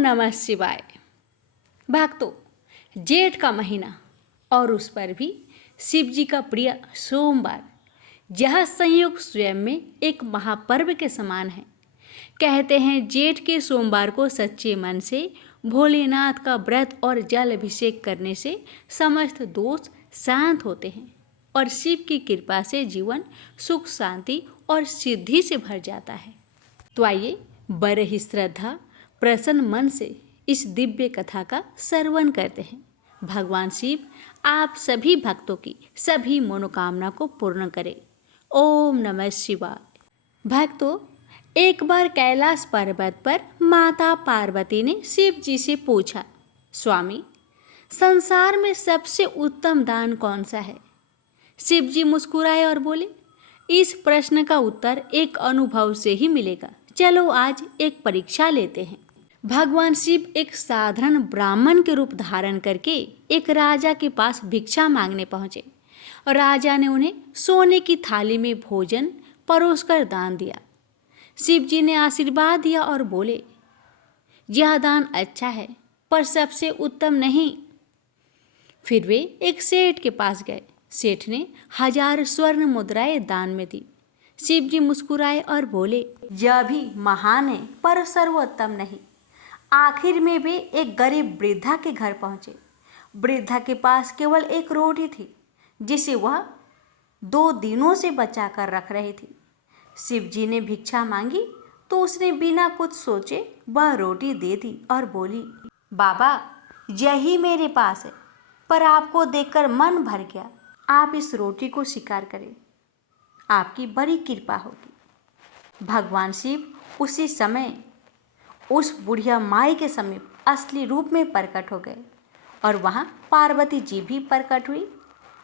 नमः शिवाय। भक्तों, जेठ का महीना और उस पर भी शिव जी का प्रिय सोमवार, यह संयोग स्वयं में एक महापर्व के समान है। कहते हैं जेठ के सोमवार को सच्चे मन से भोलेनाथ का व्रत और जल अभिषेक करने से समस्त दोष शांत होते हैं और शिव की कृपा से जीवन सुख शांति और सिद्धि से भर जाता है। तो आइए बड़े ही श्रद्धा प्रसन्न मन से इस दिव्य कथा का श्रवण करते हैं। भगवान शिव आप सभी भक्तों की सभी मनोकामना को पूर्ण करे। ओम नमः शिवाय। भक्तों, एक बार कैलाश पर्वत पर माता पार्वती ने शिव जी से पूछा, स्वामी, संसार में सबसे उत्तम दान कौन सा है? शिव जी मुस्कुराए और बोले, इस प्रश्न का उत्तर एक अनुभव से ही मिलेगा। चलो आज एक परीक्षा लेते हैं। भगवान शिव एक साधारण ब्राह्मण के रूप धारण करके एक राजा के पास भिक्षा मांगने पहुंचे और राजा ने उन्हें सोने की थाली में भोजन परोसकर दान दिया। शिव जी ने आशीर्वाद दिया और बोले, यह दान अच्छा है पर सबसे उत्तम नहीं। फिर वे एक सेठ के पास गए। सेठ ने 1000 स्वर्ण मुद्राएं दान में दी। शिव जी मुस्कुराए और बोले, यह भी महान है पर सर्वोत्तम नहीं। आखिर में वे एक गरीब वृद्धा के घर पहुंचे। वृद्धा के पास केवल एक रोटी थी जिसे वह 2 दिनों से बचा कर रख रही थी। शिव जी ने भिक्षा मांगी तो उसने बिना कुछ सोचे वह रोटी दे दी और बोली, बाबा, यही मेरे पास है पर आपको देखकर मन भर गया। आप इस रोटी को स्वीकार करें, आपकी बड़ी कृपा होगी। भगवान शिव उसी समय उस बुढ़िया माई के समीप असली रूप में प्रकट हो गए और वहाँ पार्वती जी भी प्रकट हुई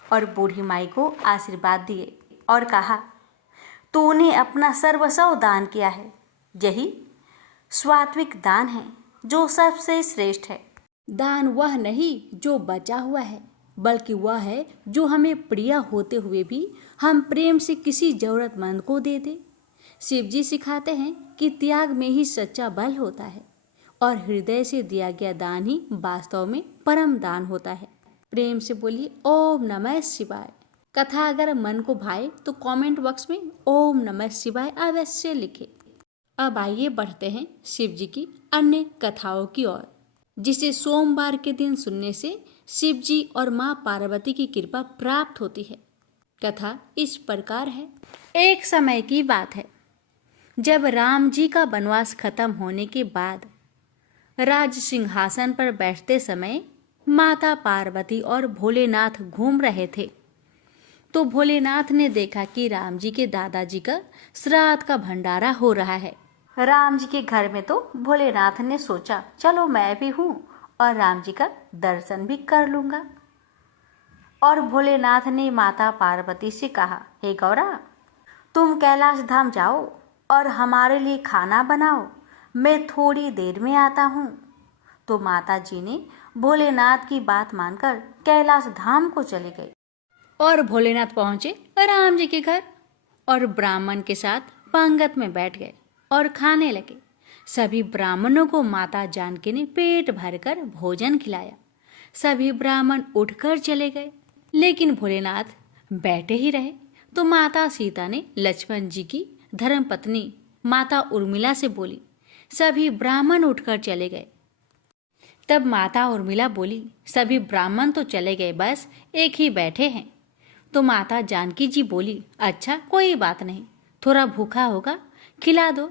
और बूढ़ी माई को आशीर्वाद दिए और कहा, तूने अपना सर्वस्व दान किया है। यही स्वात्विक दान है जो सबसे श्रेष्ठ है। दान वह नहीं जो बचा हुआ है, बल्कि वह है जो हमें प्रिय होते हुए भी हम प्रेम से किसी जरूरतमंद को दे दे। शिव जी सिखाते हैं कि त्याग में ही सच्चा बल होता है और हृदय से दिया गया दान ही वास्तव में परम दान होता है। प्रेम से बोलिए ओम नमः शिवाय। कथा अगर मन को भाए तो कमेंट बॉक्स में ओम नमः शिवाय अवश्य लिखें। अब आइए बढ़ते हैं शिव जी की अन्य कथाओं की ओर, जिसे सोमवार के दिन सुनने से शिव जी और माँ पार्वती की कृपा प्राप्त होती है। कथा इस प्रकार है। एक समय की बात है जब राम जी का वनवास खत्म होने के बाद राज सिंहासन पर बैठते समय माता पार्वती और भोलेनाथ घूम रहे थे। तो भोलेनाथ ने देखा कि राम जी के दादाजी का श्राद्ध का भंडारा हो रहा है। राम जी के घर में तो भोलेनाथ ने सोचा, चलो मैं भी हूँ और राम जी का दर्शन भी कर लूँगा। और भोलेनाथ ने माता पार्वती से कहा, हे गौरा, तुम कैलाश धाम जाओ और हमारे लिए खाना बनाओ, मैं थोड़ी देर में आता हूँ। तो माता जी ने भोलेनाथ की बात मानकर कैलाश धाम को चले गए और भोलेनाथ पहुँचे राम जी के घर और ब्राह्मण के साथ पंगत में बैठ गए और खाने लगे। सभी ब्राह्मणों को माता जानकी ने पेट भरकर भोजन खिलाया। सभी ब्राह्मण उठकर चले गए, लेकिन भोलेनाथ बैठे ही रहे। तो माता सीता ने लक्ष्मण जी की धर्मपत्नी माता उर्मिला से बोली, सभी ब्राह्मण उठकर चले गए। तब माता उर्मिला बोली, सभी ब्राह्मण तो चले गए, बस एक ही बैठे हैं। तो माता जानकी जी बोली, अच्छा कोई बात नहीं, थोड़ा भूखा होगा, खिला दो।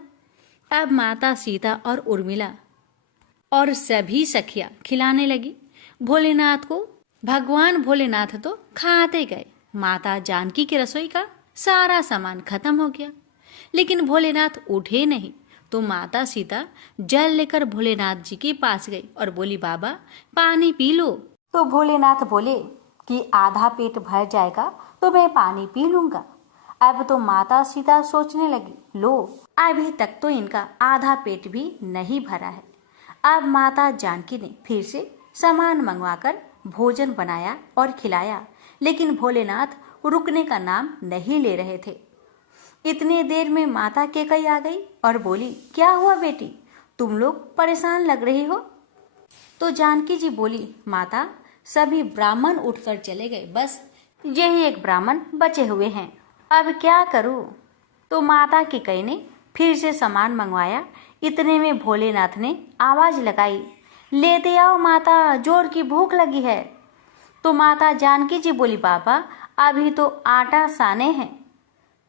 अब माता सीता और उर्मिला और सभी सखियां खिलाने लगी भोलेनाथ को। भगवान भोलेनाथ तो खाते गए। माता जानकी की रसोई का सारा सामान खत्म हो गया, लेकिन भोलेनाथ उठे नहीं। तो माता सीता जल लेकर भोलेनाथ जी के पास गई और बोली, बाबा पानी पी लो। तो भोलेनाथ बोले कि आधा पेट भर जाएगा तो मैं पानी पी लूंगा। अब तो माता सीता सोचने लगी, लो अभी तक तो इनका आधा पेट भी नहीं भरा है। अब माता जानकी ने फिर से सामान मंगवाकर भोजन बनाया और खिलाया, लेकिन भोलेनाथ रुकने का नाम नहीं ले रहे थे। इतनी देर में माता केकई आ गई और बोली, क्या हुआ बेटी, तुम लोग परेशान लग रही हो। तो जानकी जी बोली, माता सभी ब्राह्मण उठकर चले गए, बस यही एक ब्राह्मण बचे हुए हैं, अब क्या करूं। तो माता की कई ने फिर से सामान मंगवाया। इतने में भोलेनाथ ने आवाज लगाई, लेते आओ माता, जोर की भूख लगी है। तो माता जानकी जी बोली, बाबा अभी तो आटा साने हैं,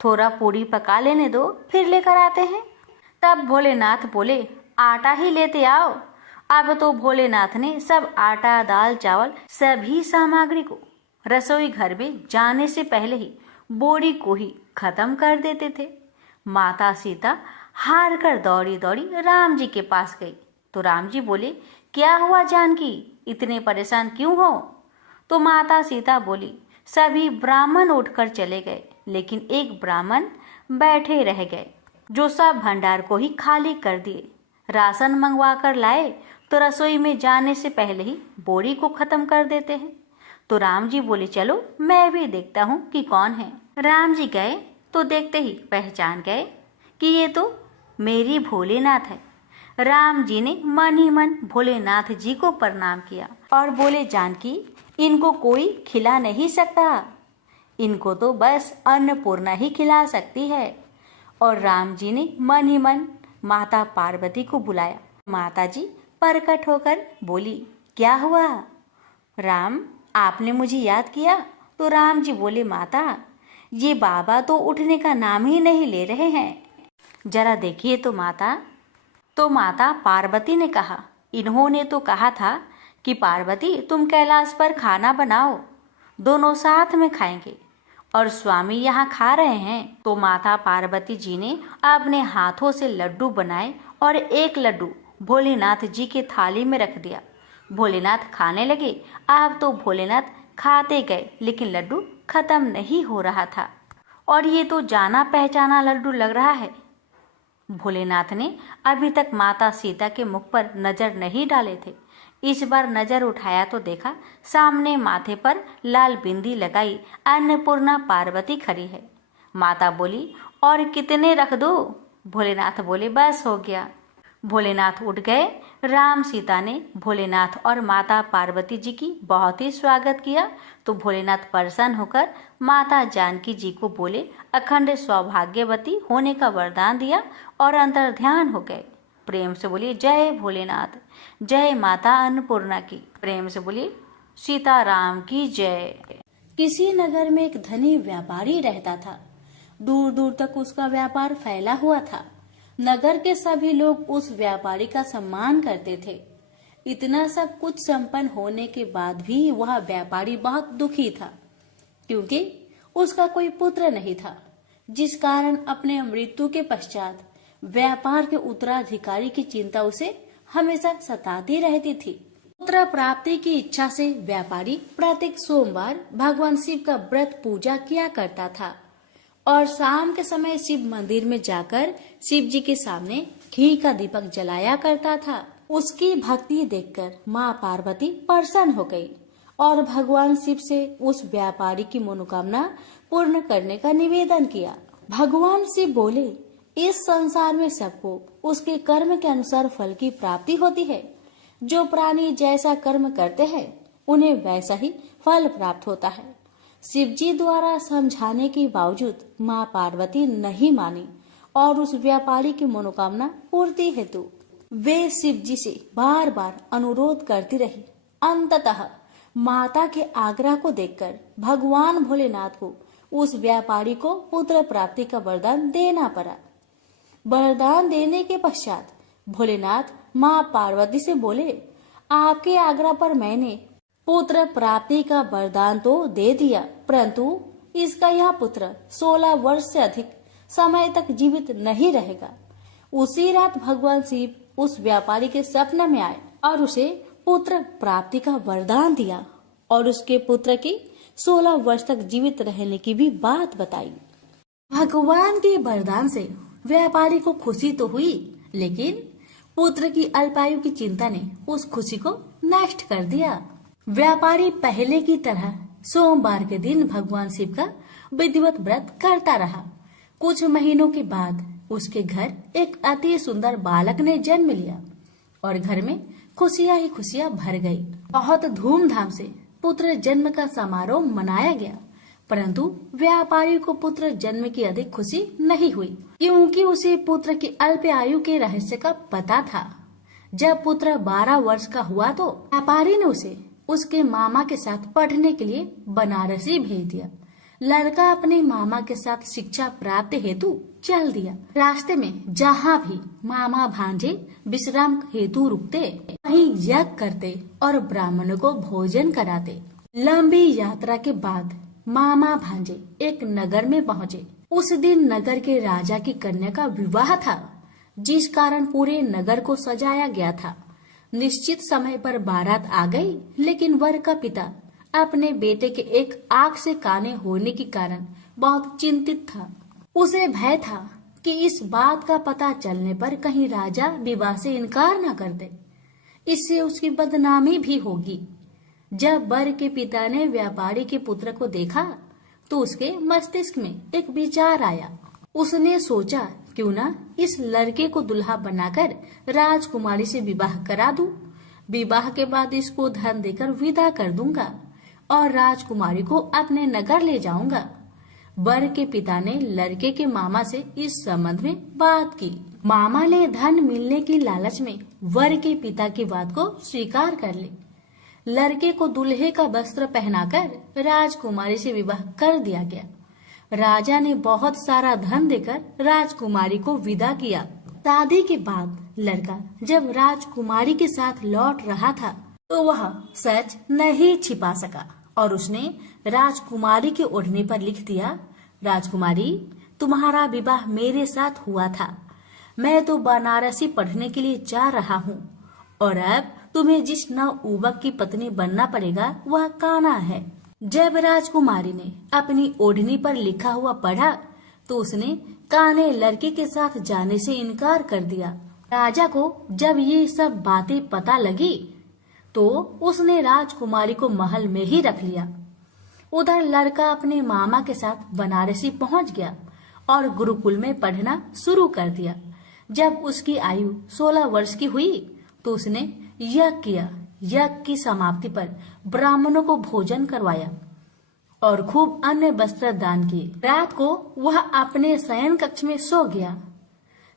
थोड़ा पूरी पका लेने दो, फिर लेकर आते हैं। तब भोलेनाथ बोले, आटा ही लेते आओ। अब तो भोलेनाथ ने सब आटा, दाल, चावल सभी सामग्री को रसोई घर में जाने से पहले ही बोरी को ही खत्म कर देते थे। माता सीता हार कर दौड़ी दौड़ी राम जी के पास गई। तो राम जी बोले, क्या हुआ जानकी, इतने परेशान क्यों हो। तो माता सीता बोली, सभी ब्राह्मण उठकर चले गए, लेकिन एक ब्राह्मण बैठे रह गए, जो सब भंडार को ही खाली कर दिए। राशन मंगवा कर लाए तो रसोई में जाने से पहले ही बोरी को खत्म कर देते हैं। तो राम जी बोले, चलो मैं भी देखता हूँ कि कौन है। राम जी गए तो देखते ही पहचान गए कि ये तो मेरी भोलेनाथ है। राम जी ने मन ही मन भोलेनाथ जी को प्रणाम किया और बोले, जानकी इनको कोई खिला नहीं सकता, इनको तो बस अन्नपूर्णा ही खिला सकती है। और राम जी ने मन ही मन माता पार्वती को बुलाया। माता जी प्रकट होकर बोली, क्या हुआ राम, आपने मुझे याद किया। तो राम जी बोले, माता ये बाबा तो उठने का नाम ही नहीं ले रहे हैं, जरा देखिए तो माता। तो माता पार्वती ने कहा, इन्होंने तो कहा था कि पार्वती तुम कैलाश पर खाना बनाओ, दोनों साथ में खाएंगे, और स्वामी यहाँ खा रहे हैं। तो माता पार्वती जी ने अपने हाथों से लड्डू बनाए और एक लड्डू भोलेनाथ जी के थाली में रख दिया। भोलेनाथ खाने लगे। अब तो भोलेनाथ खाते गए, लेकिन लड्डू खत्म नहीं हो रहा था, और ये तो जाना पहचाना लड्डू लग रहा है। भोलेनाथ ने अभी तक माता सीता के मुख पर नजर नहीं डाले थे। इस बार नजर उठाया तो देखा सामने माथे पर लाल बिंदी लगाई अन्नपूर्णा पार्वती खड़ी है। माता बोली, और कितने रख दो। भोलेनाथ बोले, बस हो गया। भोलेनाथ उठ गए। राम सीता ने भोलेनाथ और माता पार्वती जी की बहुत ही स्वागत किया। तो भोलेनाथ प्रसन्न होकर माता जानकी जी को बोले, अखंड सौभाग्यवती होने का वरदान दिया और अंतर ध्यान हो गए। प्रेम से बोलिए, जय भोलेनाथ, जय माता अन्नपूर्णा की। प्रेम से बोलिए, सीताराम की जय। किसी नगर में एक धनी व्यापारी रहता था। दूर दूर तक उसका व्यापार फैला हुआ था। नगर के सभी लोग उस व्यापारी का सम्मान करते थे। इतना सब कुछ संपन्न होने के बाद भी वह व्यापारी बहुत दुखी था, क्योंकि उसका कोई पुत्र नहीं था, जिस कारण अपने मृत्यु के पश्चात व्यापार के उत्तराधिकारी की चिंता उसे हमेशा सताती रहती थी। पुत्र प्राप्ति की इच्छा से व्यापारी प्रत्येक सोमवार भगवान शिव का व्रत पूजा किया करता था और शाम के समय शिव मंदिर में जाकर शिव जी के सामने घी का दीपक जलाया करता था। उसकी भक्ति देखकर माँ पार्वती प्रसन्न हो गई और भगवान शिव से उस व्यापारी की मनोकामना पूर्ण करने का निवेदन किया। भगवान शिव बोले, इस संसार में सबको उसके कर्म के अनुसार फल की प्राप्ति होती है। जो प्राणी जैसा कर्म करते हैं उन्हें वैसा ही फल प्राप्त होता है। शिव जी द्वारा समझाने के बावजूद माँ पार्वती नहीं मानी और उस व्यापारी की मनोकामना पूर्ति हेतु वे शिव जी से बार बार अनुरोध करती रही। अंततः माता के आग्रह को देखकर भगवान भोलेनाथ को उस व्यापारी को पुत्र प्राप्ति का वरदान देना पड़ा। वरदान देने के पश्चात भोलेनाथ माँ पार्वती से बोले, आपके आग्रह पर मैंने पुत्र प्राप्ति का वरदान तो दे दिया, परंतु इसका यह पुत्र 16 वर्ष से अधिक समय तक जीवित नहीं रहेगा। उसी रात भगवान शिव उस व्यापारी के स्वप्न में आए और उसे पुत्र प्राप्ति का वरदान दिया और उसके पुत्र की 16 वर्ष तक जीवित रहने की भी बात बताई। भगवान के वरदान से व्यापारी को खुशी तो हुई, लेकिन पुत्र की अल्पायु की चिंता ने उस खुशी को नष्ट कर दिया। व्यापारी पहले की तरह सोमवार के दिन भगवान शिव का विधिवत व्रत करता रहा। कुछ महीनों के बाद उसके घर एक अति सुंदर बालक ने जन्म लिया और घर में खुशियां ही खुशियां भर गई। बहुत धूमधाम से पुत्र जन्म का समारोह मनाया गया, परंतु व्यापारी को पुत्र जन्म की अधिक खुशी नहीं हुई, क्योंकि उसे पुत्र की अल्प आयु के रहस्य का पता था। जब पुत्र 12 वर्ष का हुआ तो व्यापारी ने उसे उसके मामा के साथ पढ़ने के लिए बनारसी भेज दिया। लड़का अपने मामा के साथ शिक्षा प्राप्त हेतु चल दिया। रास्ते में जहाँ भी मामा भांजे विश्राम हेतु रुकते, वहीं यज्ञ करते और ब्राह्मणों को भोजन कराते। लंबी यात्रा के बाद मामा भांजे एक नगर में पहुँचे। उस दिन नगर के राजा की कन्या का विवाह था, जिस कारण पूरे नगर को सजाया गया था। निश्चित समय पर बारात आ गई, लेकिन वर का पिता अपने बेटे के एक आंख से काने होने के कारण बहुत चिंतित था। उसे भय था कि इस बात का पता चलने पर कहीं राजा विवाह से इनकार न कर दे, इससे उसकी बदनामी भी होगी। जब वर के पिता ने व्यापारी के पुत्र को देखा तो उसके मस्तिष्क में एक विचार आया। उसने सोचा, क्यों ना इस लड़के को दुल्हा बनाकर राजकुमारी से विवाह करा दूं। विवाह के बाद इसको धन देकर विदा कर दूंगा और राजकुमारी को अपने नगर ले जाऊंगा। वर के पिता ने लड़के के मामा से इस संबंध में बात की। मामा ने धन मिलने की लालच में वर के पिता की बात को स्वीकार कर ली। लड़के को दूल्हे का वस्त्र पहनाकर राजकुमारी से विवाह कर दिया गया। राजा ने बहुत सारा धन देकर राजकुमारी को विदा किया। शादी के बाद लड़का जब राजकुमारी के साथ लौट रहा था तो वह सच नहीं छिपा सका और उसने राजकुमारी के ओढ़ने पर लिख दिया, राजकुमारी, तुम्हारा विवाह मेरे साथ हुआ था। मैं तो बनारसी पढ़ने के लिए जा रहा हूँ और अब तुम्हें जिस नवयुवक की पत्नी बनना पड़ेगा वह कान्हा है। जब राजकुमारी ने अपनी ओढ़नी पर लिखा हुआ पढ़ा तो उसने कान्हे लड़के के साथ जाने से इनकार कर दिया। राजा को जब ये सब बातें पता लगी तो उसने राजकुमारी को महल में ही रख लिया। उधर लड़का अपने मामा के साथ बनारसी पहुंच गया और गुरुकुल में पढ़ना शुरू कर दिया। जब उसकी आयु 16 वर्ष की हुई तो उसने यज्ञ किया। यज्ञ की समाप्ति पर ब्राह्मणों को भोजन करवाया और खूब अन्य वस्त्र दान किए। रात को वह अपने शयन कक्ष में सो गया।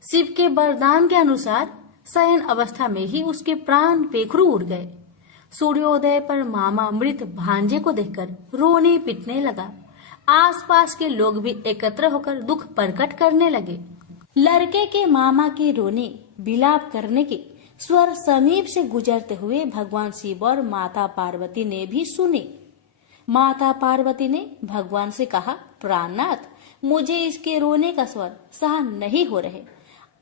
शिव के वरदान के अनुसार शयन अवस्था में ही उसके प्राण पेखरू उड़ गए। सूर्योदय पर मामा मृत भांजे को देखकर रोने पिटने लगा। आसपास के लोग भी एकत्र होकर दुख प्रकट करने लगे। लड़के के मामा के रोने विलाप करने के स्वर समीप से गुजरते हुए भगवान शिव और माता पार्वती ने भी सुने। माता पार्वती ने भगवान से कहा, प्राणनाथ, मुझे इसके रोने का स्वर सहन नहीं हो रहे,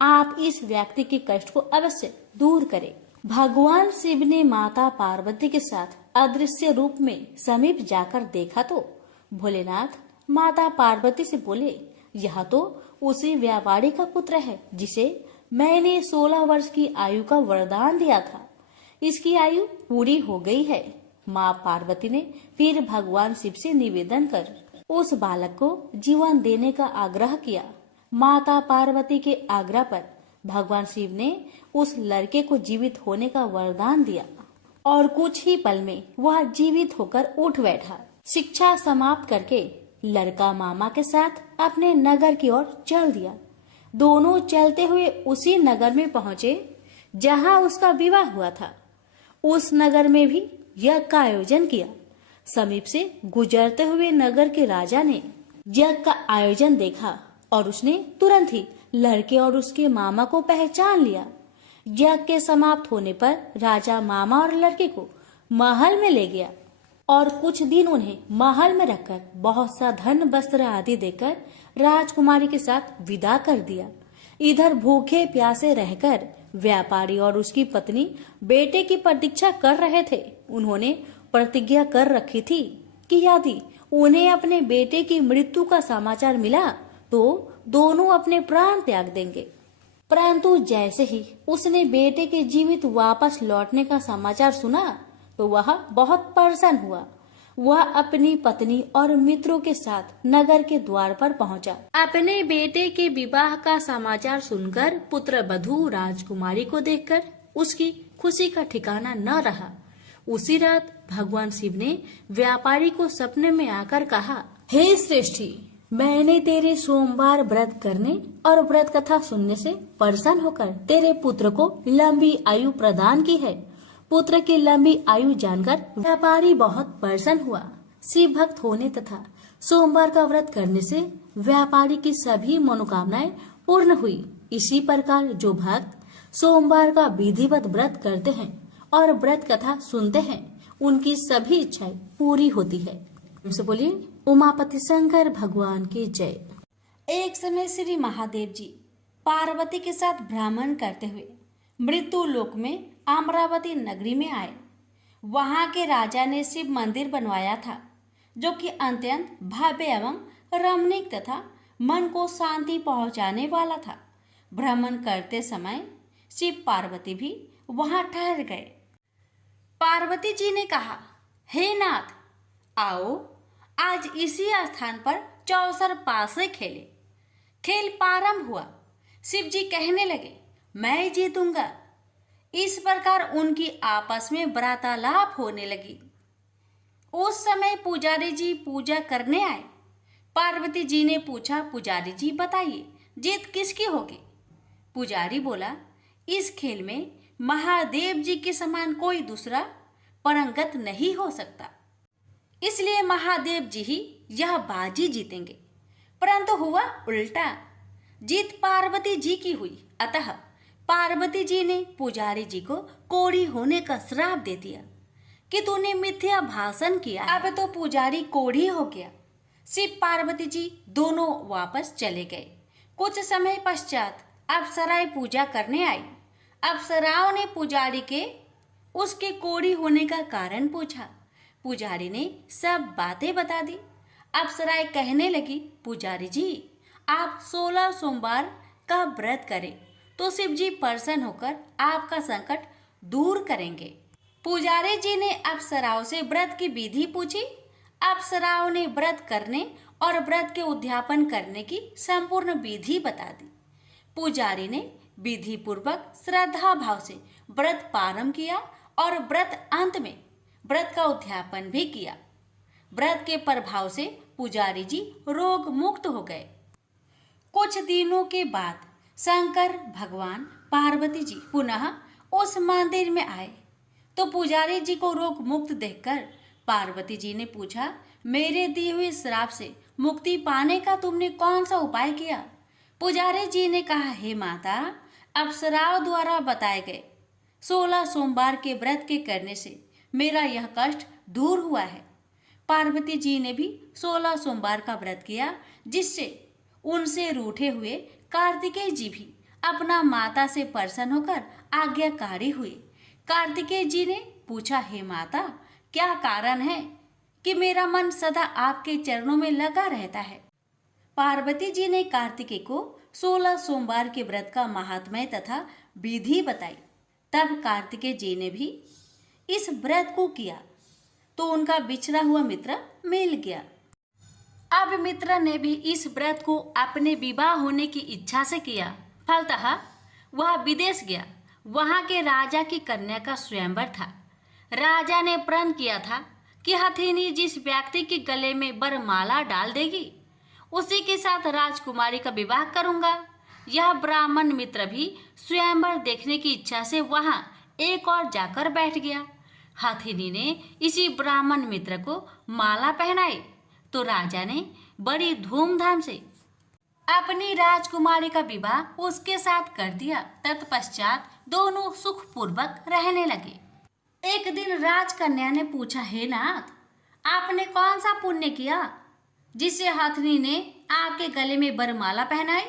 आप इस व्यक्ति के कष्ट को अवश्य दूर करें। भगवान शिव ने माता पार्वती के साथ अदृश्य रूप में समीप जाकर देखा तो भोलेनाथ माता पार्वती से बोले, यह तो उसी व्यापारी का पुत्र है जिसे मैंने 16 वर्ष की आयु का वरदान दिया था। इसकी आयु पूरी हो गई है। माँ पार्वती ने फिर भगवान शिव से निवेदन कर उस बालक को जीवन देने का आग्रह किया। माता पार्वती के आग्रह पर भगवान शिव ने उस लड़के को जीवित होने का वरदान दिया और कुछ ही पल में वह जीवित होकर उठ बैठा। शिक्षा समाप्त करके लड़का मामा के साथ अपने नगर की ओर चल दिया। दोनों चलते हुए उसी नगर में पहुंचे जहां उसका विवाह हुआ था। उस नगर में भी यज्ञ का आयोजन किया। समीप से गुजरते हुए नगर के राजा ने यज्ञ का आयोजन देखा और उसने तुरंत ही लड़के और उसके मामा को पहचान लिया। यज्ञ के समाप्त होने पर राजा मामा और लड़के को महल में ले गया और कुछ दिन उन्हें महल में रखकर बहुत सा धन वस्त्र आदि देकर राजकुमारी के साथ विदा कर दिया। इधर भूखे प्यासे रहकर व्यापारी और उसकी पत्नी बेटे की प्रतीक्षा कर रहे थे। उन्होंने प्रतिज्ञा कर रखी थी कि यदि उन्हें अपने बेटे की मृत्यु का समाचार मिला तो दोनों अपने प्राण त्याग देंगे। परंतु जैसे ही उसने बेटे के जीवित वापस लौटने का समाचार सुना तो वह बहुत परेशान हुआ। वह अपनी पत्नी और मित्रों के साथ नगर के द्वार पर पहुंचा। अपने बेटे के विवाह का समाचार सुनकर पुत्र वधू राजकुमारी को देखकर उसकी खुशी का ठिकाना न रहा। उसी रात भगवान शिव ने व्यापारी को सपने में आकर कहा, हे श्रेष्ठी, मैंने तेरे सोमवार व्रत करने और व्रत कथा सुनने से प्रसन्न होकर तेरे पुत्र को लंबी आयु प्रदान की है। पुत्र की लंबी आयु जानकर व्यापारी बहुत प्रसन्न हुआ। शिव भक्त होने तथा सोमवार का व्रत करने से व्यापारी की सभी मनोकामनाएं पूर्ण हुई। इसी प्रकार जो भक्त सोमवार का विधिवत व्रत करते हैं और व्रत कथा सुनते हैं, उनकी सभी इच्छाएं पूरी होती है। हमसे बोलिए उमापति शंकर भगवान की जय। एक समय श्री महादेव जी पार्वती के साथ भ्रमण करते हुए मृत्यु लोक में अमरावती नगरी में आए। वहां के राजा ने शिव मंदिर बनवाया था, जो कि अत्यंत भव्य एवं रमणीक तथा मन को शांति पहुंचाने वाला था। भ्रमण करते समय शिव पार्वती भी वहां ठहर गए। पार्वती जी ने कहा, हे नाथ, आओ आज इसी स्थान पर चौसर पासे खेले। खेल प्रारंभ हुआ। शिव जी कहने लगे, मैं जीतूंगा। इस प्रकार उनकी आपस में वार्तालाप होने लगी। उस समय पुजारी जी पूजा करने आए। पार्वती जी ने पूछा, पुजारी जी बताइए, जीत किसकी होगी? पुजारी बोला, इस खेल में महादेव जी के समान कोई दूसरा परंगत नहीं हो सकता, इसलिए महादेव जी ही यह बाजी जीतेंगे। परंतु हुआ उल्टा, जीत पार्वती जी की हुई। अतः पार्वती जी ने पुजारी जी को कोढ़ी होने का श्राप दे दिया कि तूने मिथ्या भाषण किया। अब तो पुजारी कोढ़ी हो गया। शिव पार्वती जी दोनों वापस चले गए। कुछ समय पश्चात अप्सराएं पूजा करने आई। अप्सराओं ने पुजारी के उसके कोढ़ी होने का कारण पूछा। पुजारी ने सब बातें बता दी। अप्सराएं कहने लगी, पुजारी जी, आप 16 सोमवार का व्रत करें तो शिव जी प्रसन्न होकर आपका संकट दूर करेंगे। पुजारी जी ने अप्सराओं से व्रत की विधि पूछी। अप्सराओं ने व्रत करने और व्रत के उद्यापन करने की संपूर्ण विधि बता दी। पुजारी ने विधि पूर्वक श्रद्धा भाव से व्रत प्रारंभ किया और व्रत अंत में व्रत का उद्यापन भी किया। व्रत के प्रभाव से पुजारी जी रोग मुक्त हो गए। कुछ दिनों के बाद शंकर भगवान पार्वती जी पुनः उस मंदिर में आए तो पुजारी जी को रोग मुक्त देखकर पार्वती जी ने पूछा, मेरे दिए हुए श्राप से मुक्ति पाने का तुमने कौन सा उपाय किया? पुजारी जी ने कहा, हे माता, अप्सराओं द्वारा बताए गए 16 सोमवार के व्रत के करने से मेरा यह कष्ट दूर हुआ है। पार्वती जी ने भी 16 सोमवार का व्रत किया, जिससे उनसे रूठे हुए कार्तिकेय जी भी अपना माता से प्रसन्न होकर आज्ञाकारी हुए। कार्तिकेय जी ने पूछा, हे माता, क्या कारण है कि मेरा मन सदा आपके चरणों में लगा रहता है? पार्वती जी ने कार्तिकेय को 16 सोमवार के व्रत का महात्म्य तथा विधि बताई। तब कार्तिकेय जी ने भी इस व्रत को किया तो उनका बिछड़ा हुआ मित्र मिल गया। अब मित्र ने भी इस व्रत को अपने विवाह होने की इच्छा से किया। फलतः वह विदेश गया। वहां के राजा की कन्या का स्वयंवर था। राजा ने प्रण किया था कि हथिनी जिस व्यक्ति के गले में वरमाला डाल देगी, उसी के साथ राजकुमारी का विवाह करूंगा। यह ब्राह्मण मित्र भी स्वयंवर देखने की इच्छा से वहां एक और जाकर बैठ गया। हथिनी ने इसी ब्राह्मण मित्र को माला पहनाई तो राजा ने बड़ी धूमधाम से अपनी राजकुमारी का विवाह उसके साथ कर दिया। तत्पश्चात दोनों सुखपूर्वक रहने लगे। एक दिन राजकन्या ने पूछा, हे नाथ, आपने कौन सा पुण्य किया जिससे हथिनी ने आपके गले में वरमाला पहनाई?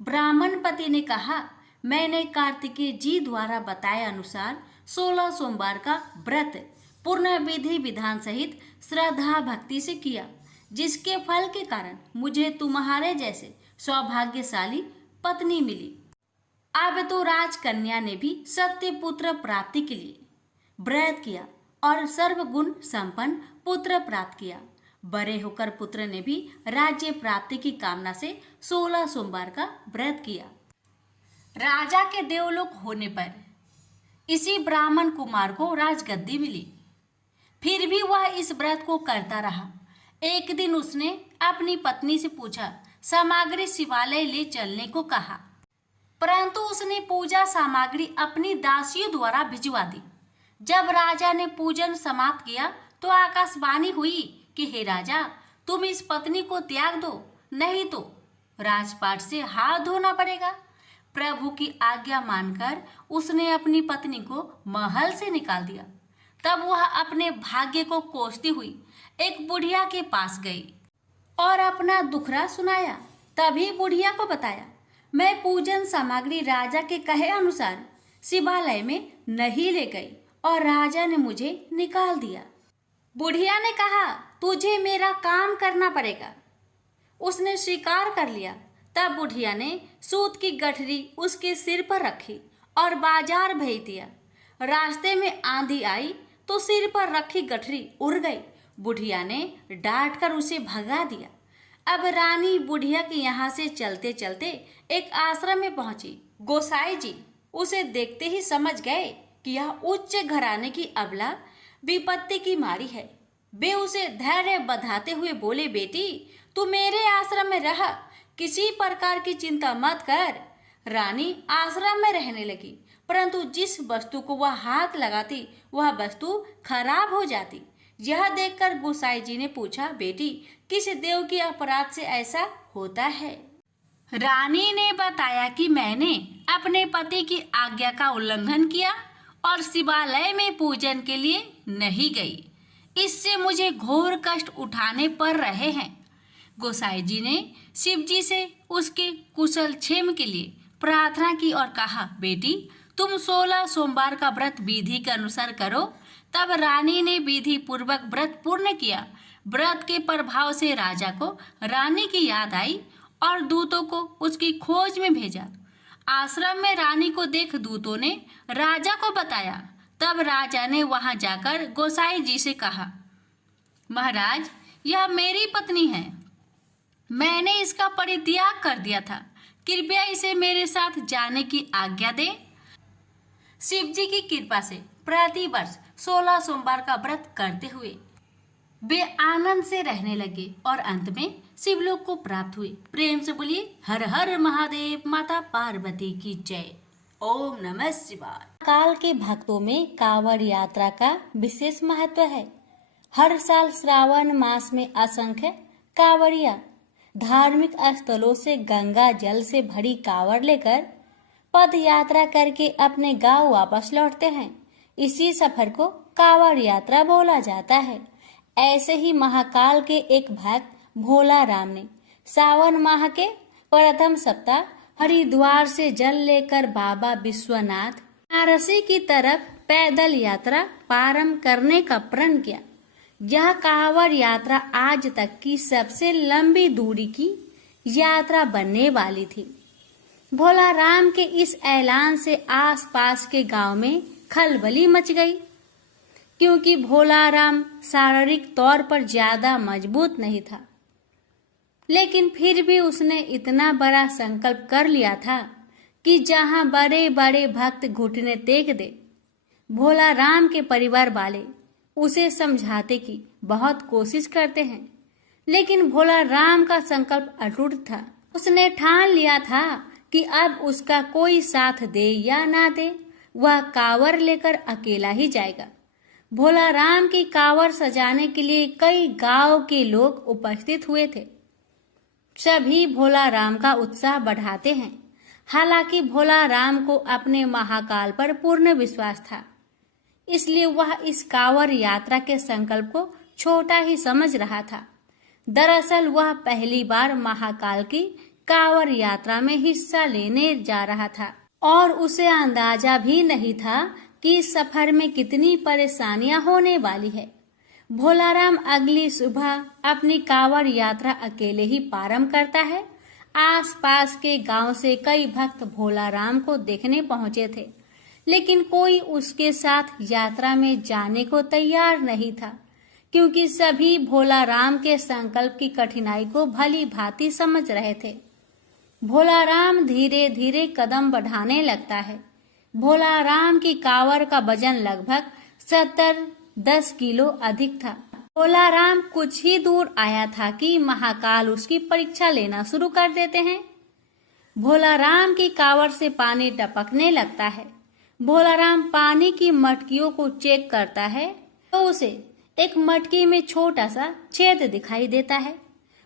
ब्राह्मण पति ने कहा, मैंने कार्तिकेय जी द्वारा बताए अनुसार 16 सोमवार का व्रत पूर्ण विधि विधान सहित श्रद्धा भक्ति से किया, जिसके फल के कारण मुझे तुम्हारे जैसे सौभाग्यशाली पत्नी मिली। अब तो राजकन्या ने भी सत्य पुत्र प्राप्ति के लिए व्रत किया और सर्वगुण संपन्न पुत्र प्राप्त किया। बड़े होकर पुत्र ने भी राज्य प्राप्ति की कामना से 16 सोमवार का व्रत किया। राजा के देवलोक होने पर इसी ब्राह्मण कुमार को राजगद्दी मिली। फिर भी वह इस व्रत को करता रहा। एक दिन उसने अपनी पत्नी से पूछा, सामग्री शिवालय ले चलने को कहा, परंतु उसने पूजा सामग्री अपनी दासियों द्वारा भिजवा दी। जब राजा ने पूजन समाप्त किया तो आकाशवाणी हुई कि हे राजा, तुम इस पत्नी को त्याग दो, नहीं तो राजपाट से हाथ धोना पड़ेगा। प्रभु की आज्ञा मानकर उसने अपनी पत्नी को महल से निकाल दिया। तब वह अपने भाग्य को कोसती हुई एक बुढ़िया के पास गई और अपना दुखड़ा सुनाया। तभी बुढ़िया को बताया, मैं पूजन सामग्री राजा के कहे अनुसार शिवालय में नहीं ले गई और राजा ने मुझे निकाल दिया। बुढ़िया ने कहा, तुझे मेरा काम करना पड़ेगा। उसने स्वीकार कर लिया। तब बुढ़िया ने सूत की गठरी उसके सिर पर रखी और बाजार भेज दिया। रास्ते में आंधी आई तो सिर पर रखी गठरी उड़ गई। बुढ़िया ने डांट कर उसे भगा दिया। अब रानी बुढ़िया के यहाँ से चलते चलते एक आश्रम में पहुंची। गोसाई जी उसे देखते ही समझ गए कि यह उच्च घराने की अबला विपत्ति की मारी है। वे उसे धैर्य बंधाते हुए बोले, बेटी तू मेरे आश्रम में रह, किसी प्रकार की चिंता मत कर। रानी आश्रम में रहने लगी, परंतु जिस वस्तु को वह हाथ लगाती वह वस्तु खराब हो जाती। यह देखकर गोसाई जी ने पूछा, बेटी किस देव के अपराध से ऐसा होता है? रानी ने बताया कि मैंने अपने पति की आज्ञा का उल्लंघन किया और शिवालय में पूजन के लिए नहीं गई। इससे मुझे घोर कष्ट उठाने पड़ रहे हैं। गोसाई जी ने शिव जी से उसके कुशल क्षेम के लिए प्रार्थना की और कहा, बेटी तुम 16 सोमवार का व्रत विधि के अनुसार करो। तब रानी ने विधि पूर्वक व्रत पूर्ण किया। व्रत के प्रभाव से राजा को रानी की याद आई और दूतों को उसकी खोज में भेजा। आश्रम में रानी को देख दूतों ने राजा को बताया। तब राजा ने वहां जाकर गोसाई जी से कहा, महाराज यह मेरी पत्नी है, मैंने इसका परित्याग कर दिया था, कृपया इसे मेरे साथ जाने की आज्ञा दें। शिव जी की कृपा से प्रति वर्ष 16 सोमवार का व्रत करते हुए वे आनंद से रहने लगे और अंत में शिवलोक को प्राप्त हुए। प्रेम से बोलिए हर हर महादेव, माता पार्वती की जय। ओम नमः शिवाय। काल के भक्तों में कांवड़ यात्रा का विशेष महत्व है। हर साल श्रावण मास में असंख्य कांवड़िया धार्मिक स्थलों से गंगा जल से भरी कांवड़ लेकर पद यात्रा करके अपने गांव वापस लौटते हैं। इसी सफर को कांवड़ यात्रा बोला जाता है। ऐसे ही महाकाल के एक भक्त भोला राम ने सावन माह के प्रथम सप्ताह हरिद्वार से जल लेकर बाबा विश्वनाथ वाराणसी की तरफ पैदल यात्रा प्रारंभ करने का प्रण किया। यह कांवड़ यात्रा आज तक की सबसे लंबी दूरी की यात्रा बनने वाली थी। भोला राम के इस ऐलान से आसपास के गांव में खलबली मच गई, क्योंकि भोला राम शारीरिक तौर पर ज्यादा मजबूत नहीं था, लेकिन फिर भी उसने इतना बड़ा संकल्प कर लिया था कि जहां बड़े बड़े भक्त घुटने टेक दे। भोला राम के परिवार वाले उसे समझाते कि बहुत कोशिश करते हैं, लेकिन भोला राम का संकल्प अटूट था। उसने ठान लिया था कि अब उसका कोई साथ दे या ना दे, वह कांवड़ लेकर अकेला ही जाएगा। भोला राम की कांवड़ सजाने के लिए कई गांव के लोग उपस्थित हुए थे। सभी भोला राम का उत्साह बढ़ाते हैं। हालांकि भोला राम को अपने महाकाल पर पूर्ण विश्वास था, इसलिए वह इस कांवड़ यात्रा के संकल्प को छोटा ही समझ रहा था। दरअसल वह पहली बार महाकाल की कांवड़ यात्रा में हिस्सा लेने जा रहा था और उसे अंदाजा भी नहीं था कि इस सफर में कितनी परेशानियां होने वाली है। भोलाराम अगली सुबह अपनी कांवड़ यात्रा अकेले ही प्रारंभ करता है। आसपास के गांव से कई भक्त भोलाराम को देखने पहुंचे थे। लेकिन कोई उसके साथ यात्रा में जाने को तैयार नहीं था, क्योंकि सभी भोला राम के संकल्प की कठिनाई को भली भांति समझ रहे थे। भोला राम धीरे धीरे कदम बढ़ाने लगता है। भोला राम की कांवर का वजन लगभग 70-10 किलो अधिक था। भोला राम कुछ ही दूर आया था कि महाकाल उसकी परीक्षा लेना शुरू कर देते हैं। भोला राम की कांवर से पानी टपकने लगता है। भोला राम पानी की मटकियों को चेक करता है तो उसे एक मटकी में छोटा सा छेद दिखाई देता है।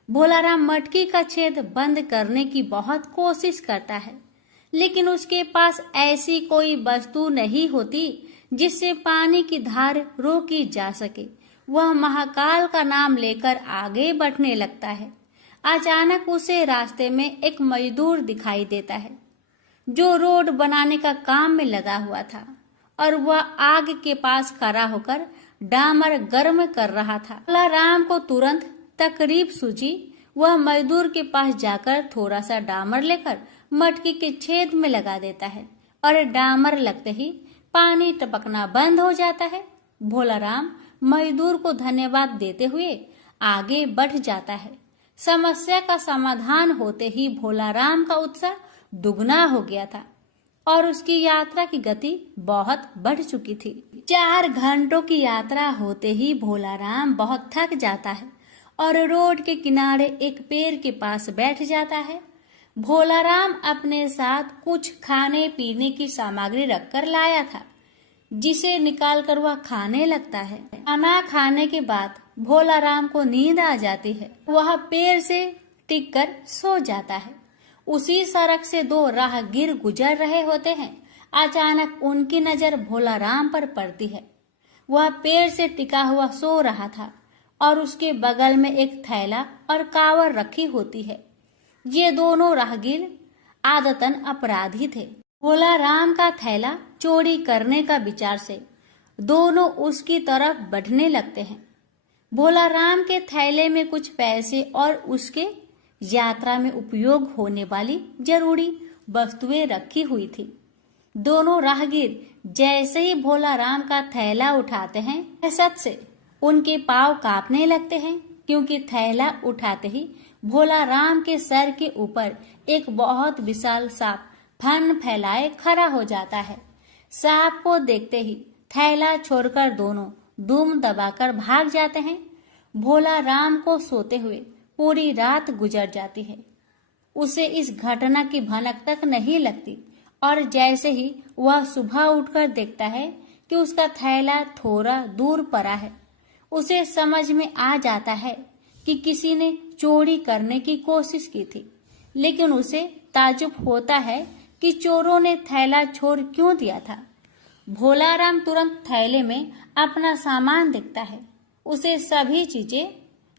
भोला राम मटकी का छेद बंद करने की बहुत कोशिश करता है, लेकिन उसके पास ऐसी कोई वस्तु नहीं होती जिससे पानी की धार रोकी जा सके। वह महाकाल का नाम लेकर आगे बढ़ने लगता है। अचानक उसे रास्ते में एक मजदूर दिखाई देता है जो रोड बनाने का काम में लगा हुआ था, और वह आग के पास खड़ा होकर डामर गर्म कर रहा था। भोला राम को तुरंत तकलीफ सूझी। वह मजदूर के पास जाकर थोड़ा सा डामर लेकर मटकी के छेद में लगा देता है, और डामर लगते ही पानी टपकना बंद हो जाता है। भोला राम मजदूर को धन्यवाद देते हुए आगे बढ़ जाता है। समस्या का समाधान होते ही भोला राम का उत्साह दुगना हो गया था और उसकी यात्रा की गति बहुत बढ़ चुकी थी। 4 घंटों की यात्रा होते ही भोला राम बहुत थक जाता है और रोड के किनारे एक पेड़ के पास बैठ जाता है। भोला राम अपने साथ कुछ खाने पीने की सामग्री रखकर लाया था, जिसे निकालकर वह खाने लगता है। खाना खाने के बाद भोला राम को नींद आ जाती है। वह पेड़ से टिककर सो जाता है। उसी सड़क से 2 राहगीर गुजर रहे होते हैं। अचानक उनकी नजर भोला राम पर पड़ती है। वह पेड़ से टिका हुआ सो रहा था और उसके बगल में एक थैला और कांवर रखी होती है। ये दोनों राहगीर आदतन अपराधी थे। भोला राम का थैला चोरी करने का विचार से दोनों उसकी तरफ बढ़ने लगते हैं। भोला राम के थैले में कुछ पैसे और उसके यात्रा में उपयोग होने वाली जरूरी वस्तुएं रखी हुई थी। दोनों राहगीर जैसे ही भोला राम का थैला उठाते हैं, सच से उनके पांव कांपने लगते हैं, क्योंकि थैला उठाते ही भोला राम के सर के ऊपर एक बहुत विशाल सांप फन फैलाए खड़ा हो जाता है। सांप को देखते ही थैला छोड़कर दोनों दुम दबाकर भाग जाते हैं। भोला राम को सोते हुए पूरी रात गुजर जाती है। उसे इस घटना की भनक तक नहीं लगती, और जैसे ही वह सुबह उठकर देखता है कि उसका थैला थोड़ा दूर पड़ा है, उसे समझ में आ जाता है कि किसी ने चोरी करने की कोशिश की थी। लेकिन उसे ताज्जुब होता है कि चोरों ने थैला छोड़ क्यों दिया था। भोला राम तुरंत थैले में अपना सामान देखता है। उसे सभी चीजें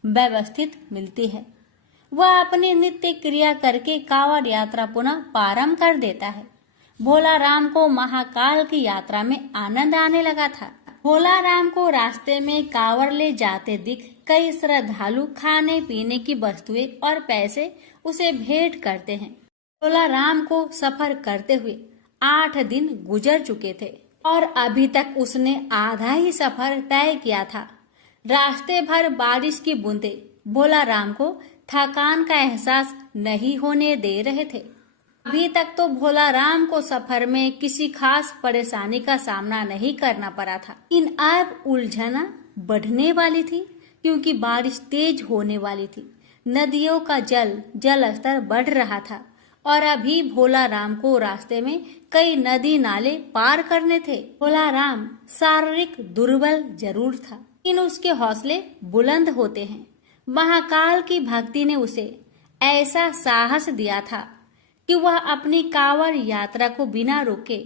व्यवस्थित मिलती है। वह अपनी नित्य क्रिया करके कांवड़ यात्रा पुनः प्रारंभ कर देता है। भोला राम को महाकाल की यात्रा में आनंद आने लगा था। भोला राम को रास्ते में कांवड़ ले जाते दिख कई श्रद्धालु खाने पीने की वस्तुएं और पैसे उसे भेंट करते हैं। भोला राम को सफर करते हुए 8 दिन गुजर चुके थे और अभी तक उसने आधा ही सफर तय किया था। रास्ते भर बारिश की बूंदें भोला राम को थकान का एहसास नहीं होने दे रहे थे। अभी तक तो भोला राम को सफर में किसी खास परेशानी का सामना नहीं करना पड़ा था, इन अब उलझना बढ़ने वाली थी, क्योंकि बारिश तेज होने वाली थी। नदियों का जल स्तर बढ़ रहा था और अभी भोला राम को रास्ते में कई नदी नाले पार करने थे। भोला राम शारीरिक दुर्बल जरूर था, लेकिन उसके हौसले बुलंद होते हैं। महाकाल की भक्ति ने उसे ऐसा साहस दिया था कि वह अपनी कांवड़ यात्रा को बिना रोके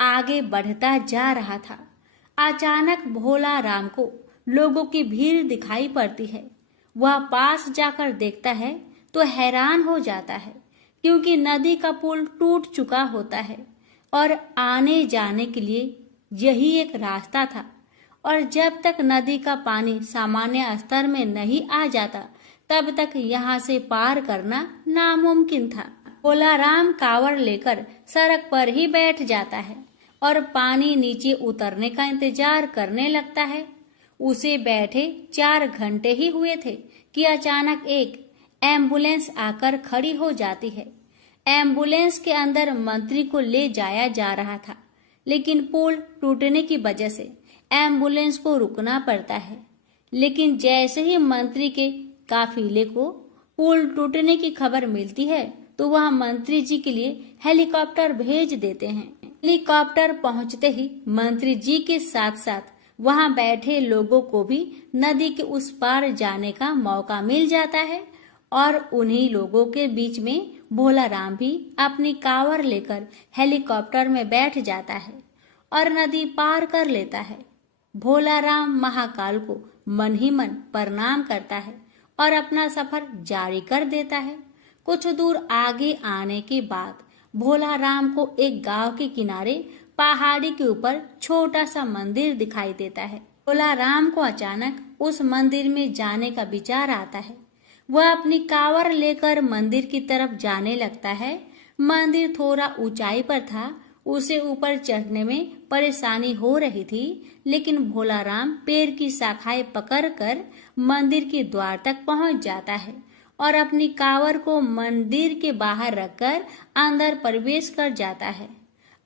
आगे बढ़ता जा रहा था। अचानक भोला राम को लोगों की भीड़ दिखाई पड़ती है। वह पास जाकर देखता है तो हैरान हो जाता है, क्योंकि नदी का पुल टूट चुका होता है और आने जाने के लिए यही एक रास्ता था, और जब तक नदी का पानी सामान्य स्तर में नहीं आ जाता तब तक यहाँ से पार करना नामुमकिन था। भोला राम कांवड़ लेकर सड़क पर ही बैठ जाता है। और पानी नीचे उतरने का इंतजार करने लगता है। उसे बैठे 4 घंटे ही हुए थे कि अचानक एक एम्बुलेंस आकर खड़ी हो जाती है। एम्बुलेंस के अंदर मंत्री को ले जाया जा रहा था, लेकिन पुल टूटने की वजह से एम्बुलेंस को रुकना पड़ता है। लेकिन जैसे ही मंत्री के काफिले को पुल टूटने की खबर मिलती है तो वह मंत्री जी के लिए हेलीकॉप्टर भेज देते हैं। हेलीकॉप्टर पहुंचते ही मंत्री जी के साथ साथ वहां बैठे लोगों को भी नदी के उस पार जाने का मौका मिल जाता है और उन्हीं लोगों के बीच में भोला राम भी अपनी कांवर लेकर हेलीकॉप्टर में बैठ जाता है और नदी पार कर लेता है। भोला राम महाकाल को मन ही मन प्रणाम करता है और अपना सफर जारी कर देता है। कुछ दूर आगे आने के बाद भोला राम को एक गांव के किनारे पहाड़ी के ऊपर छोटा सा मंदिर दिखाई देता है। भोला राम को अचानक उस मंदिर में जाने का विचार आता है। वह अपनी कांवर लेकर मंदिर की तरफ जाने लगता है। मंदिर थोड़ा ऊंचाई पर था, उसे ऊपर चढ़ने में परेशानी हो रही थी, लेकिन भोला राम पेड़ की शाखाएं पकड़कर मंदिर के द्वार तक पहुंच जाता है और अपनी कांवर को मंदिर के बाहर रखकर अंदर प्रवेश कर जाता है।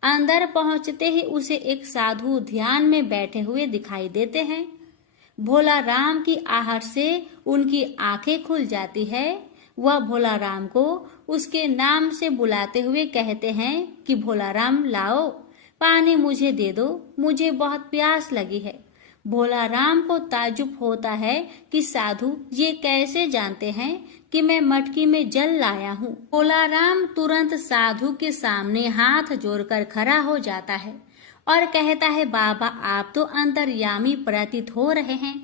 अंदर पहुंचते ही उसे एक साधु ध्यान में बैठे हुए दिखाई देते हैं। भोला राम की आहट से उनकी आंखें खुल जाती है। वह भोला राम को उसके नाम से बुलाते हुए कहते हैं कि भोला राम लाओ पानी मुझे दे दो, मुझे बहुत प्यास लगी है। भोला राम को ताज्जुब होता है कि साधु ये कैसे जानते हैं कि मैं मटकी में जल लाया हूँ। भोला राम तुरंत साधु के सामने हाथ जोड़कर खड़ा हो जाता है और कहता है, बाबा आप तो अंतर्यामी प्रतीत हो रहे हैं।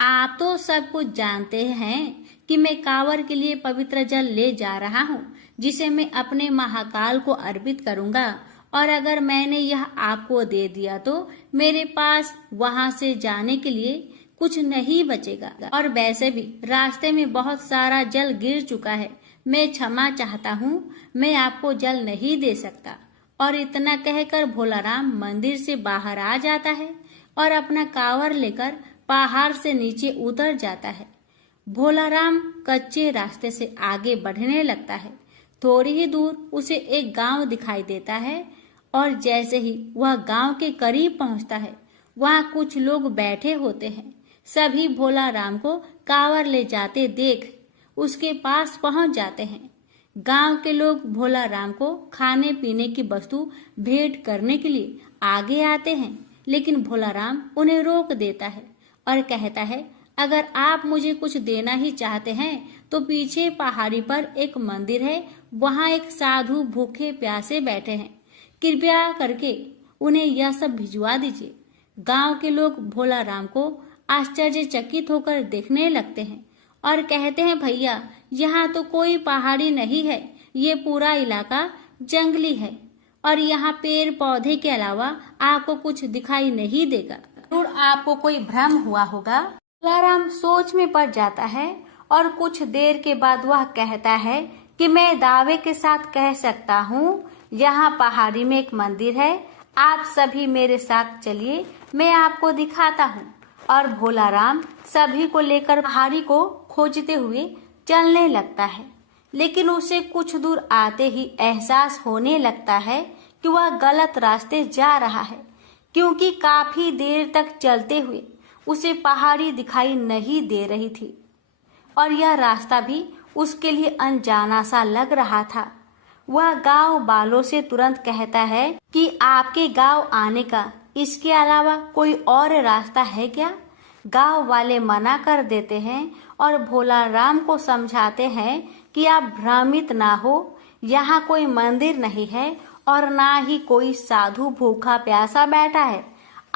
आप तो सब कुछ जानते हैं कि मैं कांवर के लिए पवित्र जल ले जा रहा हूँ, जिसे मैं अपने महाकाल को अर्पित करूँगा, और अगर मैंने यह आपको दे दिया तो मेरे पास वहाँ से जाने के लिए कुछ नहीं बचेगा, और वैसे भी रास्ते में बहुत सारा जल गिर चुका है। मैं क्षमा चाहता हूँ, मैं आपको जल नहीं दे सकता। और इतना कहकर भोला राम मंदिर से बाहर आ जाता है और अपना कांवर लेकर पहाड़ से नीचे उतर जाता है। भोला राम कच्चे रास्ते से आगे बढ़ने लगता है। थोड़ी ही दूर उसे एक गांव दिखाई देता है और जैसे ही वह गांव के करीब पहुंचता है, वहां कुछ लोग बैठे होते हैं। सभी भोला राम को कांवर ले जाते देख उसके पास पहुंच जाते हैं। गांव के लोग भोला राम को खाने पीने की वस्तु भेंट करने के लिए आगे आते हैं, लेकिन भोला राम उन्हें रोक देता है और कहता है, अगर आप मुझे कुछ देना ही चाहते हैं तो पीछे पहाड़ी पर एक मंदिर है, वहाँ एक साधु भूखे प्यासे बैठे हैं, कृपया करके उन्हें यह सब भिजवा दीजिए। गांव के लोग भोला राम को आश्चर्यचकित होकर देखने लगते हैं और कहते हैं, भैया यहाँ तो कोई पहाड़ी नहीं है, ये पूरा इलाका जंगली है और यहाँ पेड़ पौधे के अलावा आपको कुछ दिखाई नहीं देगा। जरूर आपको कोई भ्रम हुआ होगा। भोला राम सोच में पड़ जाता है और कुछ देर के बाद वह कहता है कि मैं दावे के साथ कह सकता हूँ, यहाँ पहाड़ी में एक मंदिर है, आप सभी मेरे साथ चलिए, मैं आपको दिखाता हूँ। और भोला राम सभी को लेकर पहाड़ी को खोजते हुए चलने लगता है, लेकिन उसे कुछ दूर आते ही एहसास होने लगता है कि वह गलत रास्ते जा रहा है, क्योंकि काफी देर तक चलते हुए उसे पहाड़ी दिखाई नहीं दे रही थी और यह रास्ता भी उसके लिए अनजाना सा लग रहा था। वह गांव वालों से तुरंत कहता है कि आपके गांव आने का इसके अलावा कोई और रास्ता है क्या? गांव वाले मना कर देते हैं और भोला राम को समझाते हैं कि आप भ्रमित ना हो, यहाँ कोई मंदिर नहीं है और ना ही कोई साधु भूखा प्यासा बैठा है।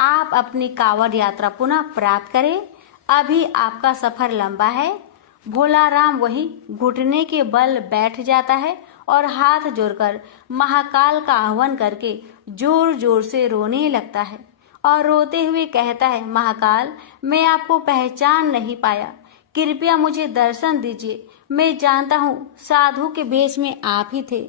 आप अपनी कांवड़ यात्रा पुनः प्राप्त करें, अभी आपका सफर लंबा है। भोला राम वहीं घुटने के बल बैठ जाता है और हाथ जोड़कर महाकाल का आह्वान करके जोर जोर से रोने लगता है और रोते हुए कहता है, महाकाल मैं आपको पहचान नहीं पाया, कृपया मुझे दर्शन दीजिए। मैं जानता हूँ साधु के भेष में आप ही थे।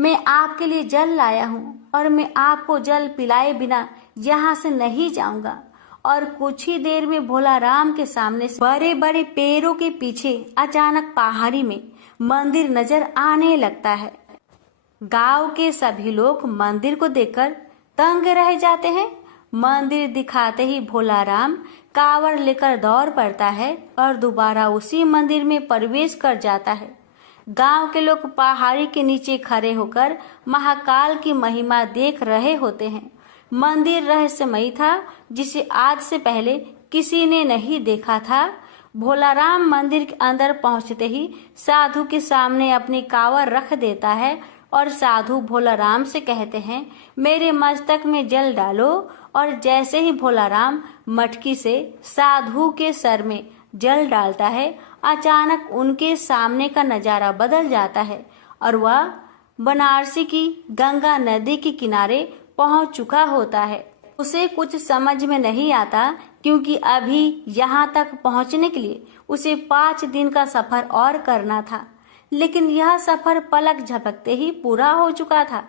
मैं आपके लिए जल लाया हूँ और मैं आपको जल पिलाए बिना यहाँ से नहीं जाऊंगा। और कुछ ही देर में भोला राम के सामने से बड़े बड़े पेड़ों के पीछे अचानक पहाड़ी में मंदिर नजर आने लगता है। गांव के सभी लोग मंदिर को देखकर दंग रह जाते हैं। मंदिर दिखाते ही भोला राम कावड़ लेकर दौड़ पड़ता है और दोबारा उसी मंदिर में प्रवेश कर जाता है। गांव के लोग पहाड़ी के नीचे खड़े होकर महाकाल की महिमा देख रहे होते हैं। मंदिर रहस्यमयी था, जिसे आज से पहले किसी ने नहीं देखा था। भोला राम मंदिर के अंदर पहुंचते ही साधु के सामने अपनी कावड़ रख देता है और साधु भोला राम से कहते हैं, मेरे मस्तक में जल डालो। और जैसे ही भोला राम मटकी से साधु के सर में जल डालता है, अचानक उनके सामने का नजारा बदल जाता है और वह बनारसी की गंगा नदी के किनारे पहुंच चुका होता है। उसे कुछ समझ में नहीं आता, क्योंकि अभी यहाँ तक पहुँचने के लिए उसे 5 दिन का सफर और करना था। लेकिन यह सफर पलक झपकते ही पूरा हो चुका था।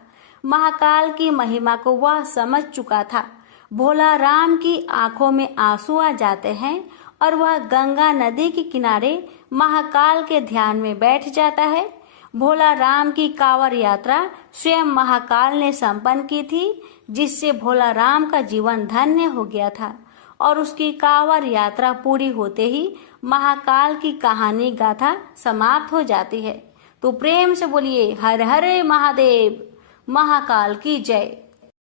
महाकाल की महिमा को वह समझ चुका था। भोला राम की आंखों में आंसू आ जाते हैं और वह गंगा नदी के किनारे महाकाल के ध्यान में बैठ जाता है। भोला राम की कांवड़ यात्रा स्वयं महाकाल ने संपन्न की थी, जिससे भोला राम का जीवन धन्य हो गया था। और उसकी कांवड़ यात्रा पूरी होते ही महाकाल की कहानी गाथा समाप्त हो जाती है। तो प्रेम से बोलिए हर हर महादेव, महाकाल की जय।